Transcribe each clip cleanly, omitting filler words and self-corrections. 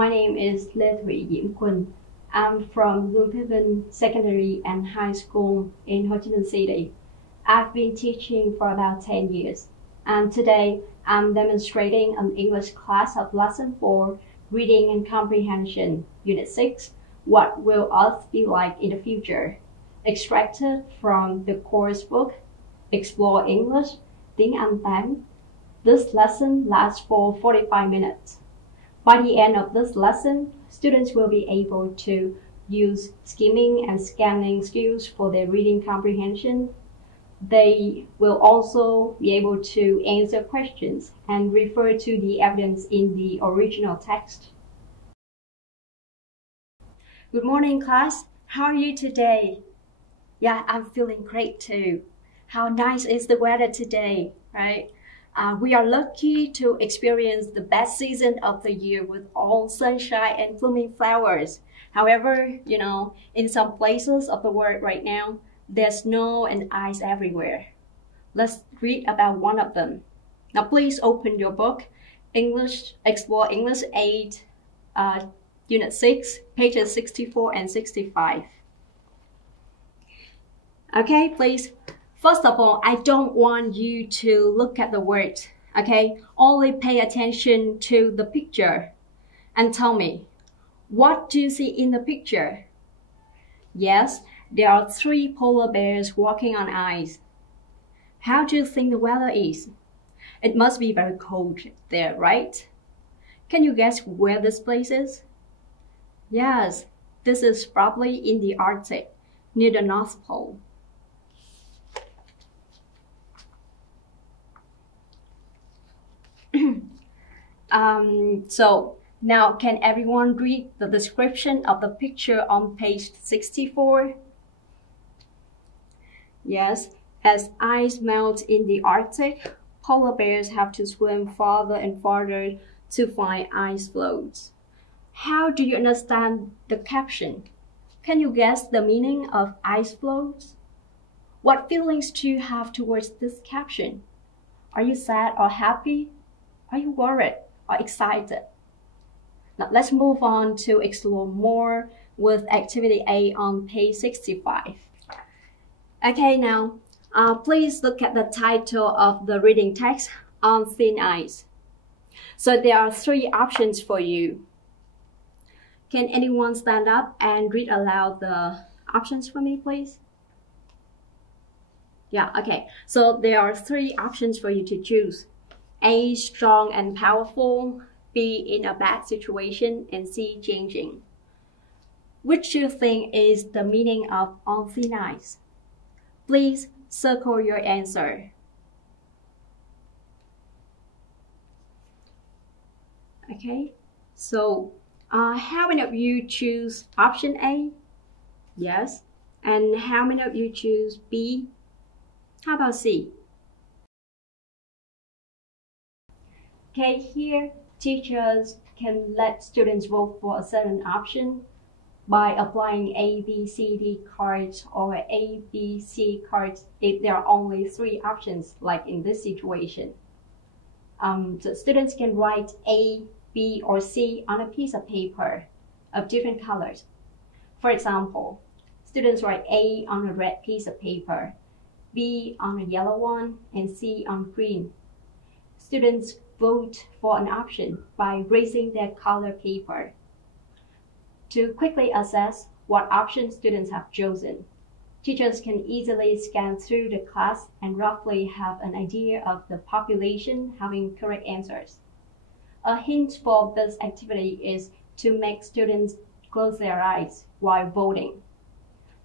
My name is Lê Thủy Diễm Quỳnh. I'm from Lutheran Secondary and High School in Ho Chi Minh City. I've been teaching for about 10 years. And today I'm demonstrating an English class of Lesson 4, Reading and Comprehension, Unit 6, What Will Us Be Like in the Future? Extracted from the course book, Explore English, Tiếng Anh 8. This lesson lasts for 45 minutes. By the end of this lesson, students will be able to use skimming and scanning skills for their reading comprehension. They will also be able to answer questions and refer to the evidence in the original text. Good morning, class. How are you today? Yeah, I'm feeling great too. How nice is the weather today, right? We are lucky to experience the best season of the year with all sunshine and blooming flowers. However, in some places of the world right now, there's snow and ice everywhere. Let's read about one of them. Now please open your book, Explore English 8, Unit 6, pages 64 and 65. Okay, please. First of all, I don't want you to look at the words, okay? Only pay attention to the picture and tell me, what do you see in the picture? Yes, there are 3 polar bears walking on ice. How do you think the weather is? It must be very cold there, right? Can you guess where this place is? Yes, this is probably in the Arctic, near the North Pole. So now can everyone read the description of the picture on page 64? Yes, as ice melts in the Arctic, polar bears have to swim farther and farther to find ice floes. How do you understand the caption? Can you guess the meaning of ice floes? What feelings do you have towards this caption? Are you sad or happy? Are you worried or excited? Now let's move on to explore more with activity A on page 65. Okay, now please look at the title of the reading text, On Thin Ice. So there are 3 options for you. Can anyone stand up and read aloud the options for me, please? Yeah, okay. So there are 3 options for you to choose. A, strong and powerful, B, in a bad situation, and C, changing. Which do you think is the meaning of on thin ice? Please circle your answer. Okay, so how many of you choose option A? Yes. And how many of you choose B? How about C? Okay, here teachers can let students vote for a certain option by applying A, B, C, D cards or A, B, C cards if there are only 3 options, like in this situation. So students can write A, B, or C on a piece of paper of different colors. For example, students write A on a red piece of paper, B on a yellow one, and C on green. Students vote for an option by raising their color paper. To quickly assess what option students have chosen, teachers can easily scan through the class and roughly have an idea of the population having correct answers. A hint for this activity is to make students close their eyes while voting.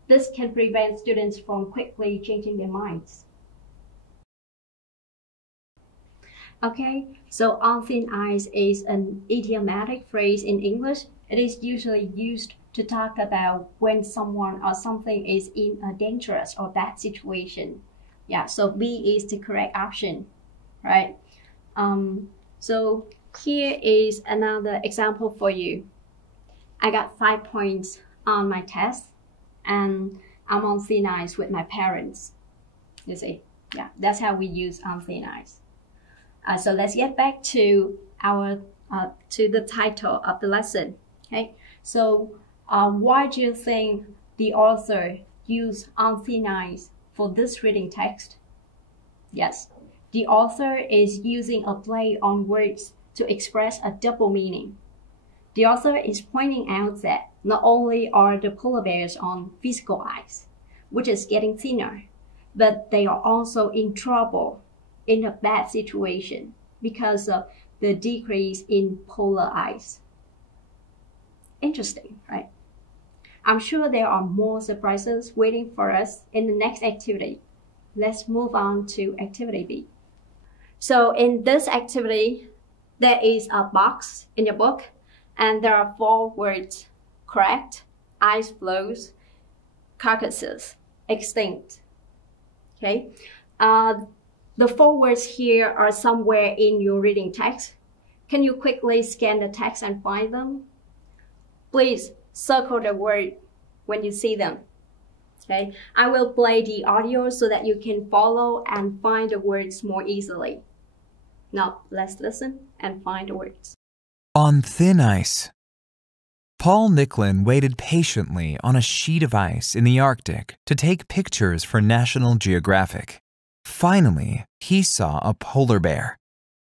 This can prevent students from quickly changing their minds. Okay, so on thin ice is an idiomatic phrase in English. It is usually used to talk about when someone or something is in a dangerous or bad situation. Yeah, so B is the correct option, right? So here is another example for you. I got 5 points on my test and I'm on thin ice with my parents. You see, yeah, that's how we use on thin ice. So let's get back to our to the title of the lesson. Okay, so why do you think the author used on thin ice for this reading text? Yes, the author is using a play on words to express a double meaning. The author is pointing out that not only are the polar bears on physical ice, which is getting thinner, but they are also in trouble, in a bad situation, because of the decrease in polar ice. Interesting, right? I'm sure there are more surprises waiting for us in the next activity. Let's move on to activity B. So in this activity, there is a box in your book, and there are 4 words: cracked, ice floes, carcasses, extinct. Okay, the 4 words here are somewhere in your reading text. Can you quickly scan the text and find them? Please circle the word when you see them. Okay, I will play the audio so that you can follow and find the words more easily. Now, let's listen and find the words. On thin ice. Paul Nicklin waited patiently on a sheet of ice in the Arctic to take pictures for National Geographic. Finally, he saw a polar bear.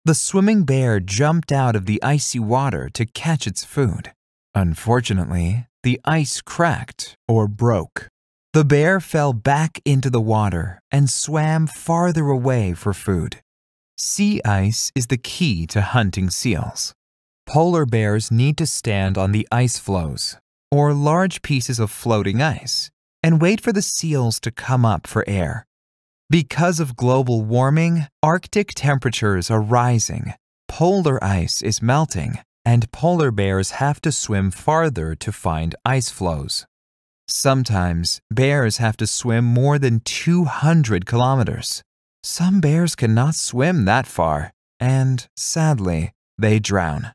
The swimming bear jumped out of the icy water to catch its food. Unfortunately, the ice cracked or broke. The bear fell back into the water and swam farther away for food. Sea ice is the key to hunting seals. Polar bears need to stand on the ice floes, or large pieces of floating ice, and wait for the seals to come up for air. Because of global warming, Arctic temperatures are rising, polar ice is melting, and polar bears have to swim farther to find ice floes. Sometimes, bears have to swim more than 200 kilometers. Some bears cannot swim that far, and, sadly, they drown.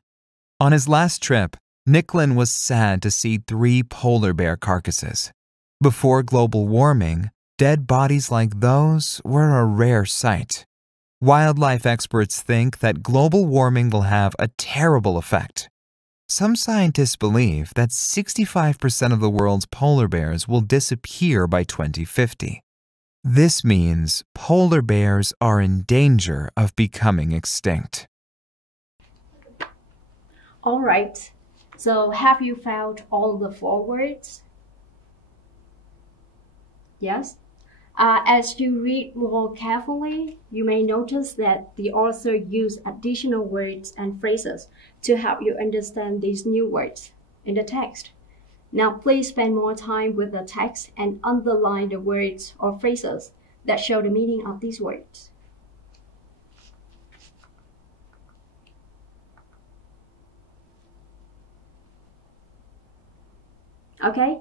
On his last trip, Nicklin was sad to see 3 polar bear carcasses. Before global warming, dead bodies like those were a rare sight. Wildlife experts think that global warming will have a terrible effect. Some scientists believe that 65% of the world's polar bears will disappear by 2050. This means polar bears are in danger of becoming extinct. All right, so have you found all the 4 words? Yes? As you read more carefully, you may notice that the author used additional words and phrases to help you understand these new words in the text. Now, please spend more time with the text and underline the words or phrases that show the meaning of these words. Okay,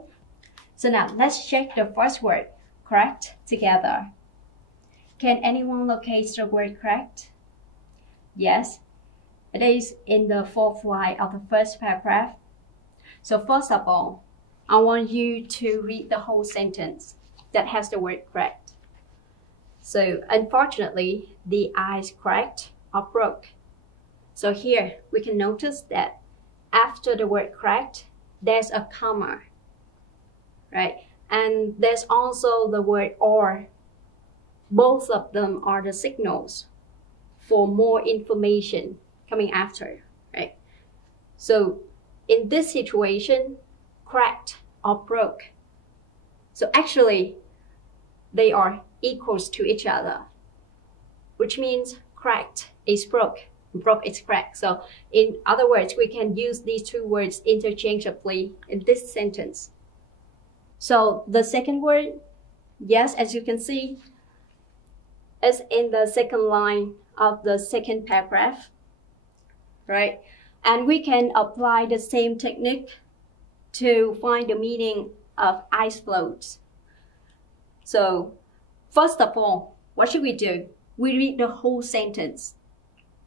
so now let's check the first word, cracked, together. Can anyone locate the word cracked? Yes, it is in the 4th line of the first paragraph. So first of all, I want you to read the whole sentence that has the word cracked. So unfortunately, the ice cracked or broke. So here we can notice that after the word cracked, there's a comma, right? And there's also the word or. Both of them are the signals for more information coming after, right? So in this situation, cracked or broke. So actually, they are equals to each other, which means cracked is broke is cracked. So in other words, we can use these 2 words interchangeably in this sentence. So the second word, yes, as you can see, is in the 2nd line of the 2nd paragraph, right? And we can apply the same technique to find the meaning of ice floes. So first of all, what should we do? We read the whole sentence,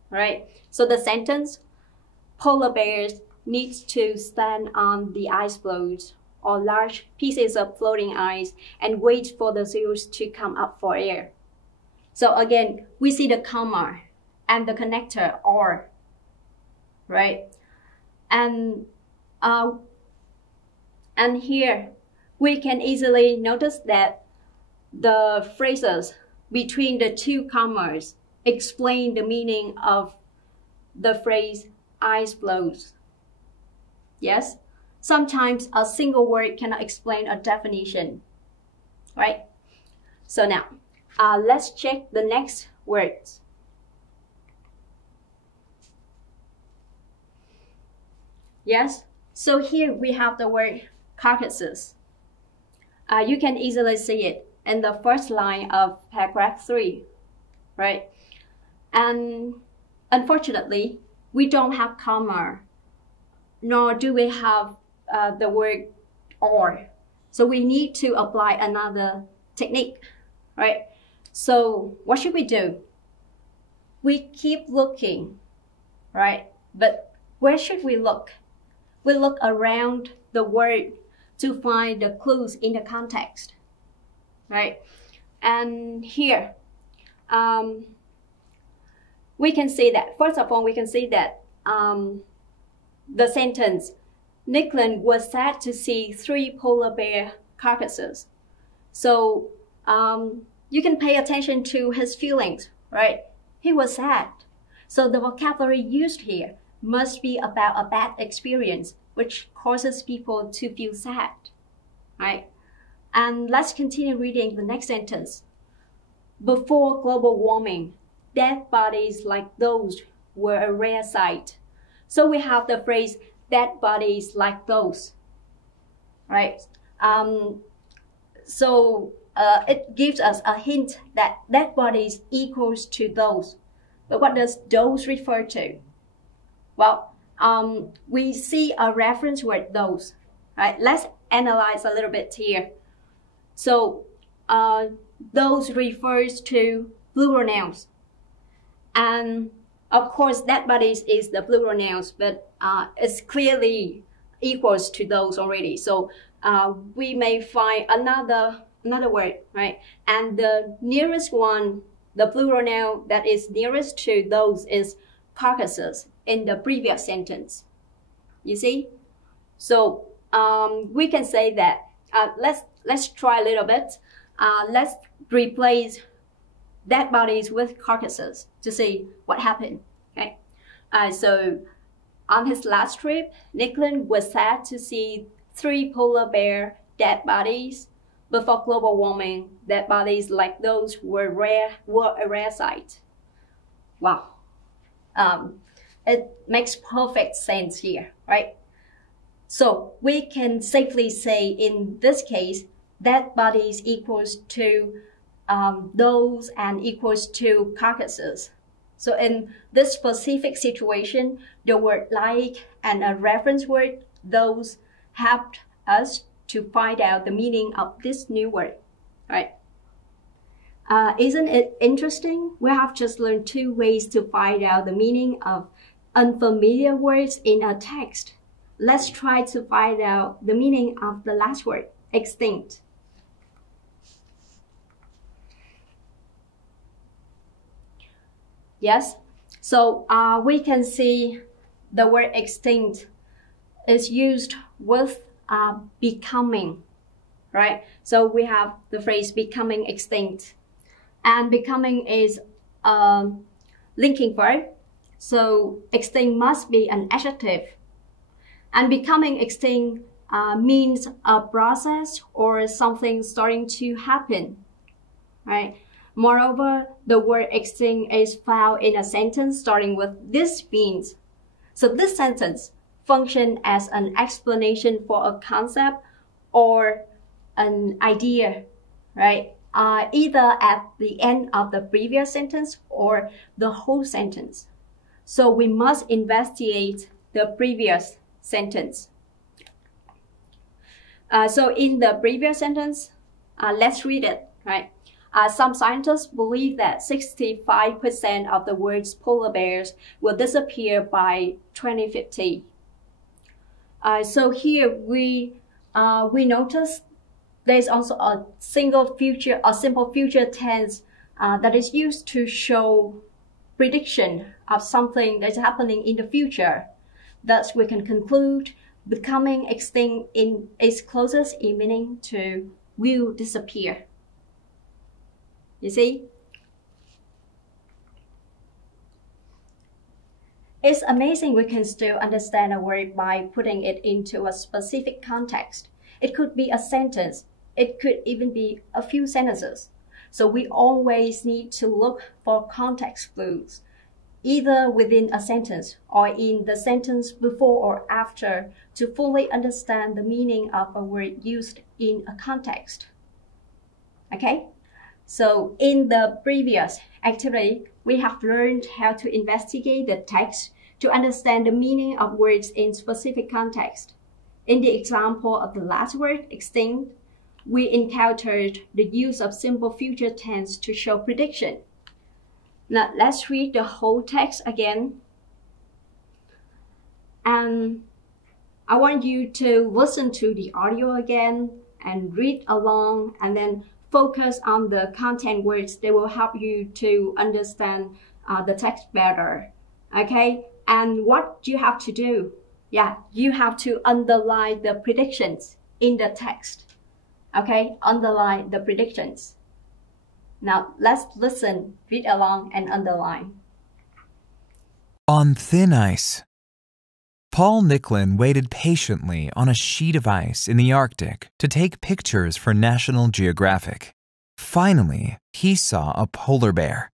right? So the sentence, polar bears need to stand on the ice floes or large pieces of floating ice and wait for the seals to come up for air. So again, we see the comma and the connector or. right? And here we can easily notice that the phrases between the two commas explain the meaning of the phrase eyes closed. Yes, sometimes a single word cannot explain a definition, right? So now, let's check the next words. Yes, so here we have the word carcasses. You can easily see it in the first line of paragraph 3, right? And unfortunately, we don't have comma, nor do we have the word or. So we need to apply another technique, right? So what should we do? We keep looking, right? But where should we look? We look around the word to find the clues in the context, right? And here, we can see that, first of all, we can see that the sentence, Nicklin was sad to see 3 polar bear carcasses. So you can pay attention to his feelings, right? He was sad. So the vocabulary used here must be about a bad experience, which causes people to feel sad, right? And let's continue reading the next sentence. Before global warming, dead bodies like those were a rare sight. So we have the phrase, dead bodies like those, right? It gives us a hint that dead bodies equals to those. But what does those refer to? Well, we see a reference word those, right? Let's analyze a little bit here. So those refers to plural nouns. And of course, dead bodies is the plural nouns, but it's clearly equals to those already. So we may find another word, right? And the nearest one, the plural noun that is nearest to those is carcasses in the previous sentence. You see? So we can say that, let's try a little bit. Let's replace dead bodies with carcasses to see what happened, okay? So on his last trip, Nicklin was sad to see 3 polar bear dead bodies. Before global warming, dead bodies like those were a rare sight. Wow. It makes perfect sense here, right? So we can safely say in this case, dead bodies equals to those and equals to carcasses. So in this specific situation, the word like and a reference word those helped us to find out the meaning of this new word, right? Isn't it interesting? We have just learned 2 ways to find out the meaning of unfamiliar words in a text. Let's try to find out the meaning of the last word, extinct. Yes, so we can see the word extinct is used with becoming, right? So we have the phrase becoming extinct. And becoming is a linking verb. So extinct must be an adjective. And becoming extinct means a process or something starting to happen, right? Moreover, the word extinct is found in a sentence starting with this means. So this sentence functions as an explanation for a concept or an idea, right? Either at the end of the previous sentence or the whole sentence. So we must investigate the previous sentence. So in the previous sentence, let's read it, right? Some scientists believe that 65% of the world's polar bears will disappear by 2050. So here we notice there's also a simple future tense that is used to show prediction of something that's happening in the future. Thus, we can conclude becoming extinct is closest in meaning to will disappear. You see? It's amazing we can still understand a word by putting it into a specific context. It could be a sentence. It could even be a few sentences. So we always need to look for context clues, either within a sentence or in the sentence before or after, to fully understand the meaning of a word used in a context. Okay? So in the previous activity, we have learned how to investigate the text to understand the meaning of words in specific context. In the example of the last word, extinct, we encountered the use of simple future tense to show prediction. Now let's read the whole text again. And I want you to listen to the audio again and read along and then focus on the content words. They will help you to understand the text better. Okay? And what you have to do, you have to underline the predictions in the text. Okay? Underline the predictions. Now, let's listen, read along, and underline. On thin ice. Paul Nicklin waited patiently on a sheet of ice in the Arctic to take pictures for National Geographic. Finally, he saw a polar bear.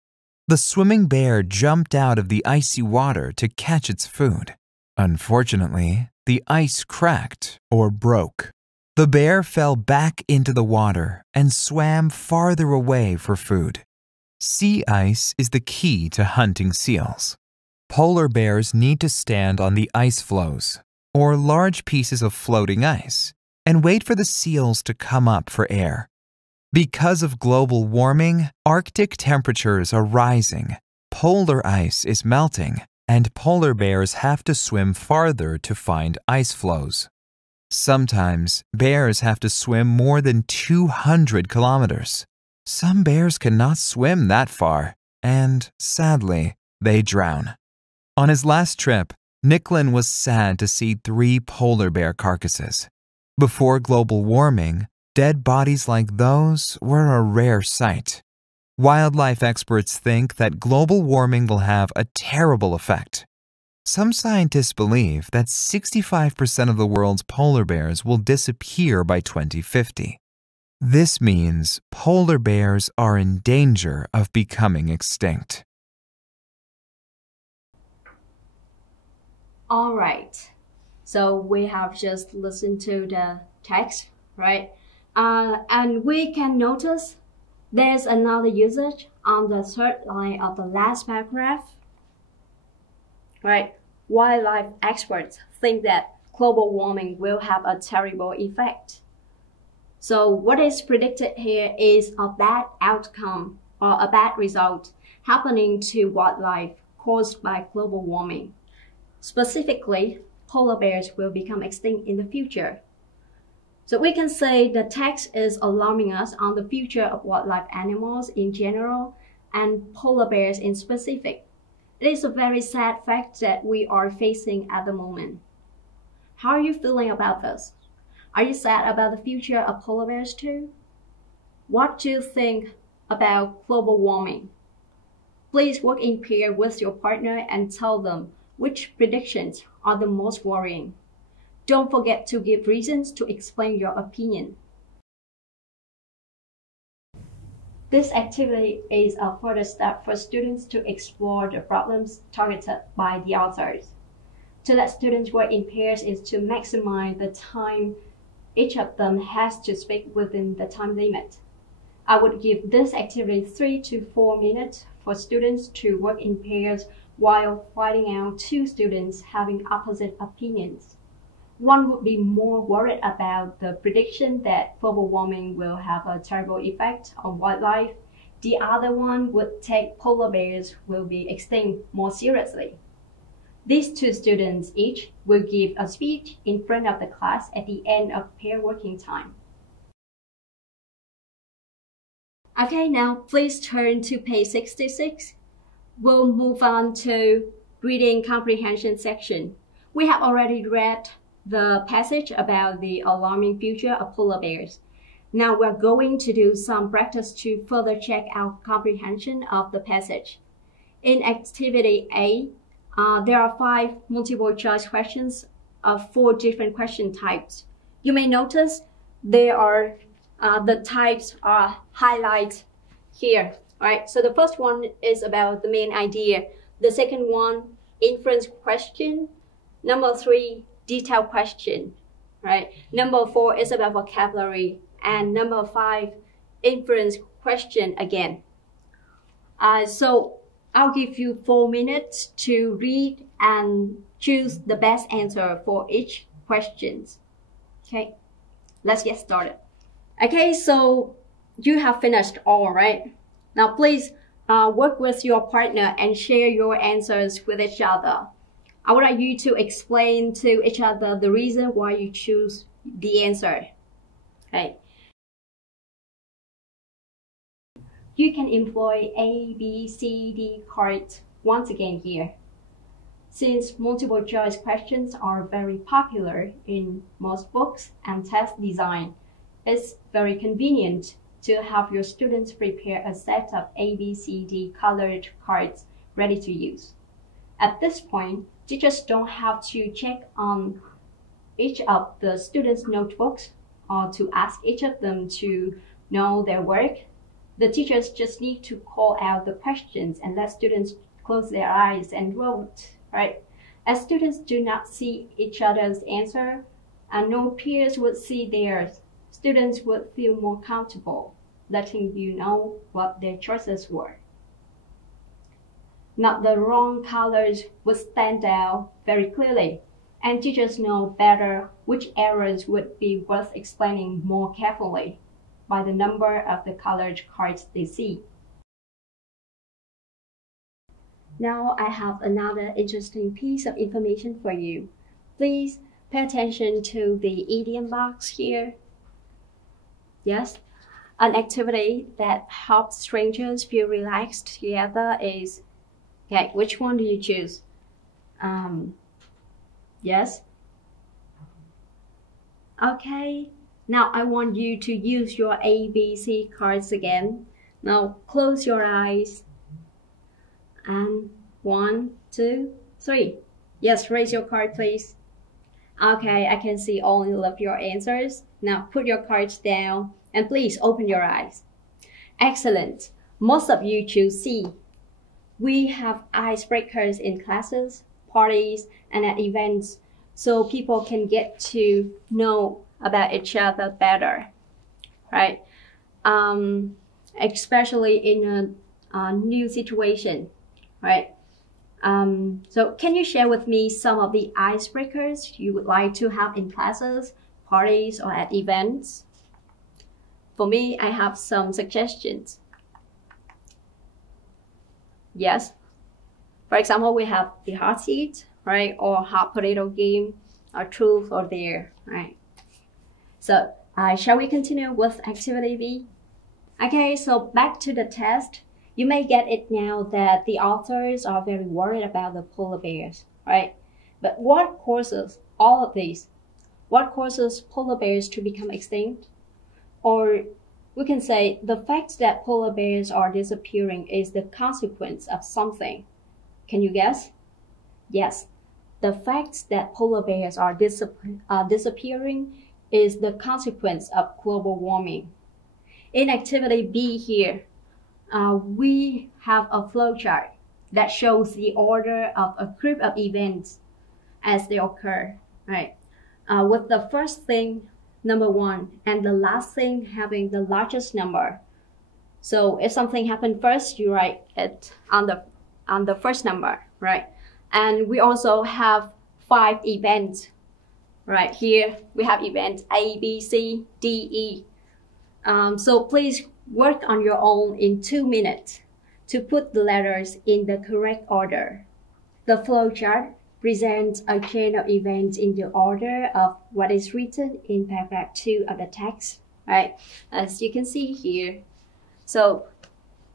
The swimming bear jumped out of the icy water to catch its food. Unfortunately, the ice cracked or broke. The bear fell back into the water and swam farther away for food. Sea ice is the key to hunting seals. Polar bears need to stand on the ice floes, or large pieces of floating ice, and wait for the seals to come up for air. Because of global warming, Arctic temperatures are rising, polar ice is melting, and polar bears have to swim farther to find ice floes. Sometimes, bears have to swim more than 200 kilometers. Some bears cannot swim that far, and sadly, they drown. On his last trip, Nicklin was sad to see 3 polar bear carcasses. Before global warming, dead bodies like those were a rare sight. Wildlife experts think that global warming will have a terrible effect. Some scientists believe that 65% of the world's polar bears will disappear by 2050. This means polar bears are in danger of becoming extinct. All right, so we have just listened to the text, right? And we can notice there's another usage on the third line of the last paragraph. Right? Wildlife experts think that global warming will have a terrible effect. So what is predicted here is a bad outcome or a bad result happening to wildlife caused by global warming. Specifically, polar bears will become extinct in the future. So we can say the text is alarming us on the future of wildlife animals in general and polar bears in specific. It is a very sad fact that we are facing at the moment. How are you feeling about this? Are you sad about the future of polar bears too? What do you think about global warming? Please work in pair with your partner and tell them which predictions are the most worrying. Don't forget to give reasons to explain your opinion. This activity is a further step for students to explore the problems targeted by the authors. To let students work in pairs is to maximize the time each of them has to speak within the time limit. I would give this activity 3 to 4 minutes for students to work in pairs while finding out 2 students having opposite opinions. One would be more worried about the prediction that global warming will have a terrible effect on wildlife. The other one would take polar bears will be extinct more seriously. These 2 students each will give a speech in front of the class at the end of pair working time. Okay, now please turn to page 66. We'll move on to reading comprehension section. We have already read the passage about the alarming future of polar bears. Now we're going to do some practice to further check our comprehension of the passage. In activity A, there are 5 multiple choice questions of 4 different question types. You may notice there are the types are highlighted here. Right? So the first one is about the main idea. The second one, inference question. Number 3, detailed question. Right? Number 4 is about vocabulary. And number 5, inference question again. So I'll give you 4 minutes to read and choose the best answer for each question. Okay, let's get started. Okay, so you have finished all, right? Now please work with your partner and share your answers with each other. I would like you to explain to each other the reason why you choose the answer. Okay. You can employ A, B, C, D cards once again here. Since multiple choice questions are very popular in most books and test design, it's very convenient to have your students prepare a set of A, B, C, D colored cards ready to use. At this point, teachers don't have to check on each of the students' notebooks or to ask each of them to know their work. The teachers just need to call out the questions and let students close their eyes and vote, right? As students do not see each other's answer and no peers would see theirs, students would feel more comfortable letting you know what their choices were. Now the wrong colors would stand out very clearly, and teachers know better which errors would be worth explaining more carefully by the number of the colored cards they see. Now I have another interesting piece of information for you. Please pay attention to the idiom box here. Yes, an activity that helps strangers feel relaxed together is, okay, which one do you choose? Yes? Okay. Now I want you to use your ABC cards again. Now close your eyes. And 1, 2, 3. Yes, raise your card, please. Okay, I can see all of your answers. Now put your cards down and please open your eyes. Excellent. Most of you choose C. We have icebreakers in classes, parties, and at events, so people can get to know about each other better, right? Especially in a new situation, right? So can you share with me some of the icebreakers you would like to have in classes, parties, or at events? For me, I have some suggestions. Yes. For example, we have the hot seat, right? Or hot potato game, or truth or dare, right? So, shall we continue with activity B? Okay, so back to the test. You may get it now that the authors are very worried about the polar bears, right? But what causes all of these? What causes polar bears to become extinct? Or we can say the fact that polar bears are disappearing is the consequence of something. Can you guess? Yes, the fact that polar bears are disappearing is the consequence of global warming. In activity B here, we have a flowchart that shows the order of a group of events as they occur, right? With the first thing, number 1, and the last thing having the largest number. So if something happened first, you write it on the first number, right? And we also have 5 events. Right here, we have events A, B, C, D, E. So please work on your own in 2 minutes to put the letters in the correct order. The flowchart presents a chain of events in the order of what is written in paragraph 2 of the text, right? As you can see here. So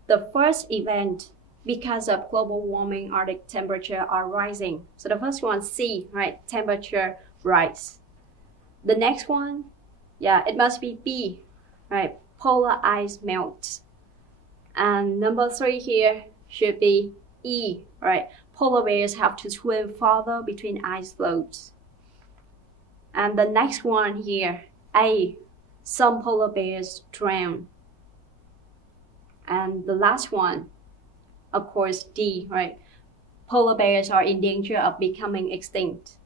the first event because of global warming, Arctic temperature are rising. So the first one, C, right? Temperature rise. The next one, yeah, it must be B, right? Polar ice melts. And number 3 here should be E, right? Polar bears have to swim farther between ice floes. And the next one here, A, some polar bears drown. And the last one, of course, D, right? Polar bears are in danger of becoming extinct.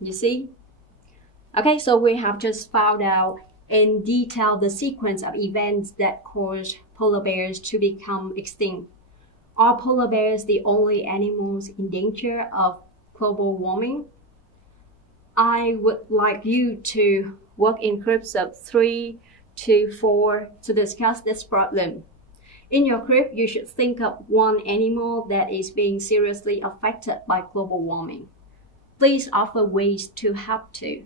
You see? Okay, so we have just found out in detail the sequence of events that cause polar bears to become extinct. Are polar bears the only animals in danger of global warming? I would like you to work in groups of 3 to 4 to discuss this problem. In your group, you should think of one animal that is being seriously affected by global warming. Please offer ways to help too.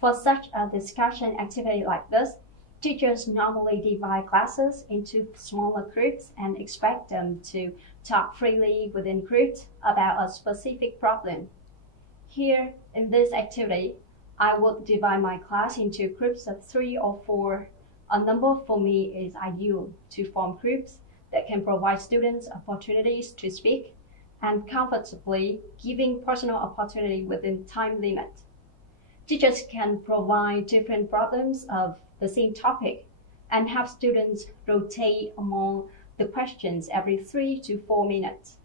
For such a discussion activity like this, teachers normally divide classes into smaller groups and expect them to talk freely within groups about a specific problem. Here, in this activity, I would divide my class into groups of 3 or 4. A number for me is ideal to form groups that can provide students opportunities to speak and comfortably giving personal opportunity within time limit. Teachers can provide different problems of the same topic and have students rotate among the questions every 3 to 4 minutes.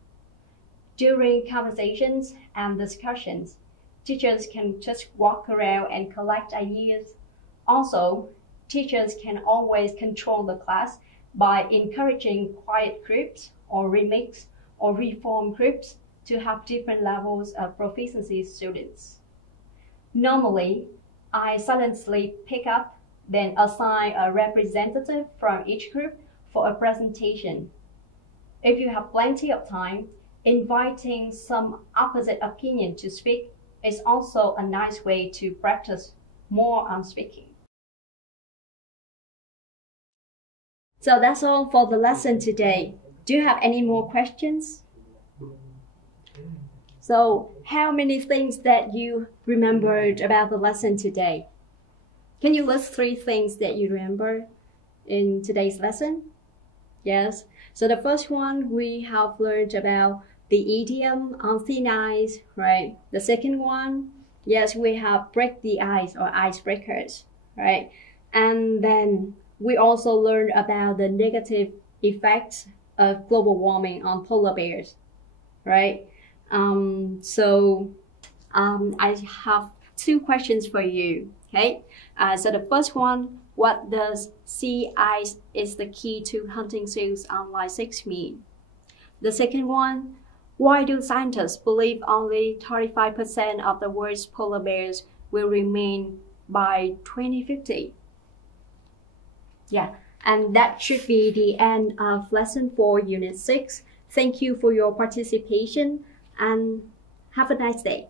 During conversations and discussions, teachers can just walk around and collect ideas. Also, teachers can always control the class by encouraging quiet groups or remix or reform groups to have different levels of proficiency students. Normally, I silently pick up, then assign a representative from each group for a presentation. If you have plenty of time, inviting some opposite opinion to speak is also a nice way to practice more on speaking. So that's all for the lesson today. Do you have any more questions? So how many things that you remembered about the lesson today? Can you list 3 things that you remember in today's lesson? Yes. So the first one, we have learned about the idiom on thin ice, right? The second one, yes, we have break the ice or icebreakers, right? And then we also learned about the negative effects of global warming on polar bears, right? I have 2 questions for you, okay? So the first one, what does sea ice is the key to hunting seals on line 6 mean? The second one, why do scientists believe only 35% of the world's polar bears will remain by 2050? Yeah, and that should be the end of lesson 4, unit 6. Thank you for your participation and have a nice day.